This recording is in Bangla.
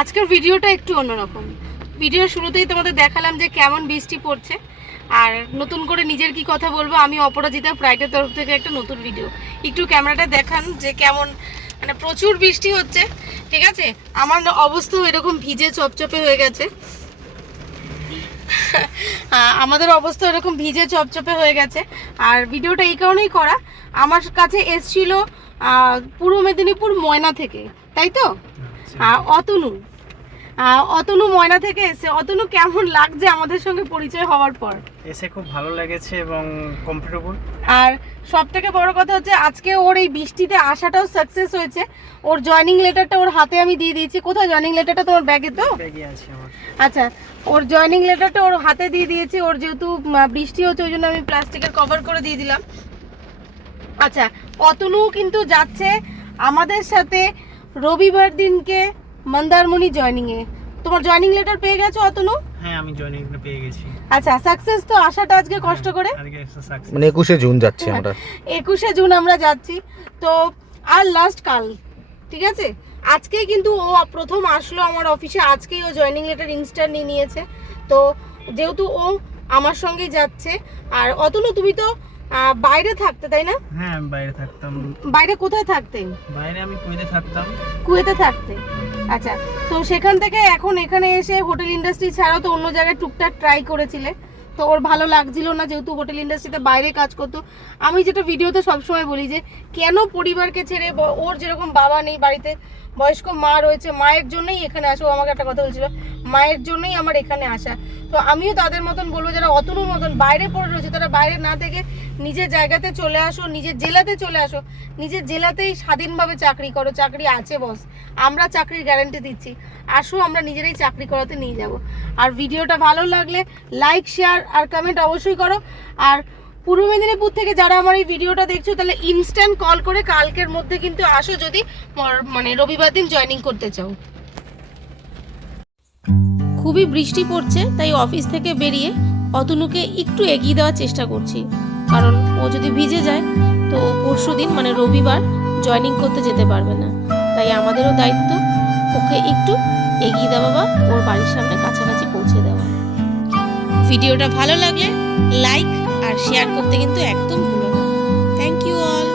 আজকের ভিডিওটা একটু অন্যরকম। ভিডিওর শুরুতেই তোমাদের দেখালাম যে কেমন বৃষ্টি পড়ছে, আর নতুন করে নিজের কি কথা বলবো, আমি অপরাজিতা প্রাইডের তরফ থেকে একটা নতুন ভিডিও। একটু ক্যামেরাটা দেখান যে কেমন, মানে প্রচুর বৃষ্টি হচ্ছে, ঠিক আছে। আমার অবস্থাও এরকম ভিজে চপচপে হয়ে গেছে। আমাদের অবস্থা এরকম ভিজে চপচপে হয়ে গেছে। আর ভিডিওটা এই কারণেই করা, আমার কাছে এসছিল পূর্ব মেদিনীপুর ময়না থেকে, তাই তো? অতনু ময়না থেকে এসে। অতনু, কেমন লাগছে আমাদের সঙ্গে পরিচয় হওয়ার পর? এসে খুব ভালো লেগেছে এবং কমফোর্টেবল। আর সব থেকে বড় কথা হচ্ছে আজকে ওর এই বৃষ্টিতে আসাটাও সাকসেস হয়েছে। ওর জয়েনিং লেটারটা ওর হাতে আমি দিয়ে দিয়েছি। কোথায় জয়েনিং লেটারটা? তোমার ব্যাগে তো? ব্যাগে আছে আমার। আচ্ছা, ওর জয়েনিং লেটারটা ওর হাতে দিয়ে দিয়েছি। ওর যেহেতু বৃষ্টি হচ্ছে ওই জন্য আমি প্লাস্টিকের কভার করে দিয়ে দিলাম। আচ্ছা, অতনু কিন্তু যাচ্ছে আমাদের সাথে রবিবার দিনকে মন্দারমণি জয়েনিং এ। তোমার জয়েনিং লেটার পেয়ে গেছো অতনু? হ্যাঁ, আমি জয়েনিং পেয়ে গেছি। আচ্ছা, সাকসেস তো আসাটা আজকে কষ্ট করে। মানে 21শে জুন যাচ্ছি আমরা। 21শে জুন আমরা যাচ্ছি তো, আর লাস্ট কাল, ঠিক আছে। আজকেই কিন্তু ও প্রথম আসলো আমার অফিসে, আজকেই ও জয়েনিং লেটার ইনস্ট্যান্ট নিয়ে নিয়েছে। তো যেহেতু ও আমার সঙ্গেই যাচ্ছে। আর অতনু, তুমি তো বাইরে থাকতে, তাই না? হ্যাঁ, আমি বাইরে থাকতাম। বাইরে কোথায় থাকতে? বাইরে আমি কুয়েতে থাকতাম। কুয়েতে থাকতে, আচ্ছা। তো সেখান থেকে এখন এখানে এসে হোটেল ইন্ডাস্ট্রি ছাড়াও তো অন্য জায়গায় টুকটাক ট্রাই করেছিলে, তো ওর ভালো লাগছিল না যেহেতু হোটেল ইন্ডাস্ট্রিতে বাইরে কাজ করতো। আমি যেটা ভিডিওতে সবসময় বলি যে কেন পরিবারকে ছেড়ে, ওর যেরকম বাবা নেই বাড়িতে, বয়স্ক মা রয়েছে, মায়ের জন্যই এখানে আসো। আমাকে একটা কথা বলছিল, মায়ের জন্যই আমার এখানে আসা। তো আমিও তাদের মতন বলবো যারা অতনুর মতন বাইরে পড়ে রয়েছে, তারা বাইরে না থেকে নিজের জায়গাতে চলে আসো, নিজের জেলাতে চলে আসো, নিজের জেলাতেই স্বাধীনভাবে চাকরি করো। চাকরি আছে বস, আমরা চাকরির গ্যারান্টি দিচ্ছি। আসো, আমরা নিজেরাই চাকরি করাতে নিয়ে যাব। আর ভিডিওটা ভালো লাগলে লাইক, শেয়ার আর কমেন্ট অবশ্যই করো। আর পূর্ব মেদিনীপুর থেকে যারা আমার এই ভিডিওটা দেখছো, তাহলে ইনস্ট্যান্ট কল করে কালকের মধ্যে কিন্তু আসো যদি মানে রবিবার দিন জয়েনিং করতে চাও। খুবই বৃষ্টি পড়ছে, তাই অফিস থেকে বেরিয়ে অতনুকে একটু এগিয়ে দেওয়ার চেষ্টা করছি, কারণ ও যদি ভিজে যায় তো পরশুদিন মানে রবিবার জয়েনিং করতে যেতে পারবে না। তাই আমাদেরও দায়িত্ব ওকে একটু এগিয়ে দেওয়া বা ওর বাড়ির সামনে কাছাকাছি পৌঁছে দেওয়া। ভিডিওটা ভালো লাগলে লাইক আর শেয়ার করতে কিন্তু একদম ভুলো না। Thank you all.